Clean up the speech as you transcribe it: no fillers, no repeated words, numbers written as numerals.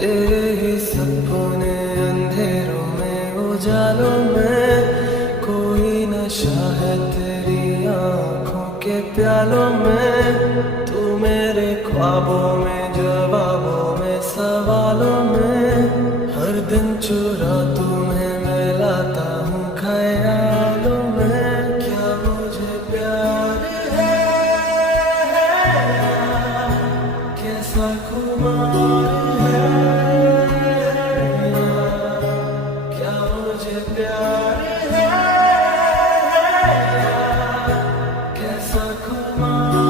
तेरे ही सपने अंधेरों में उजालों में, कोई नशा है तेरी आंखों के प्यालों में। तू मेरे ख्वाबों में, जवाबों में, सवालों में, हर दिन चुरा तुम्हें मैं लाता हूँ ख्याल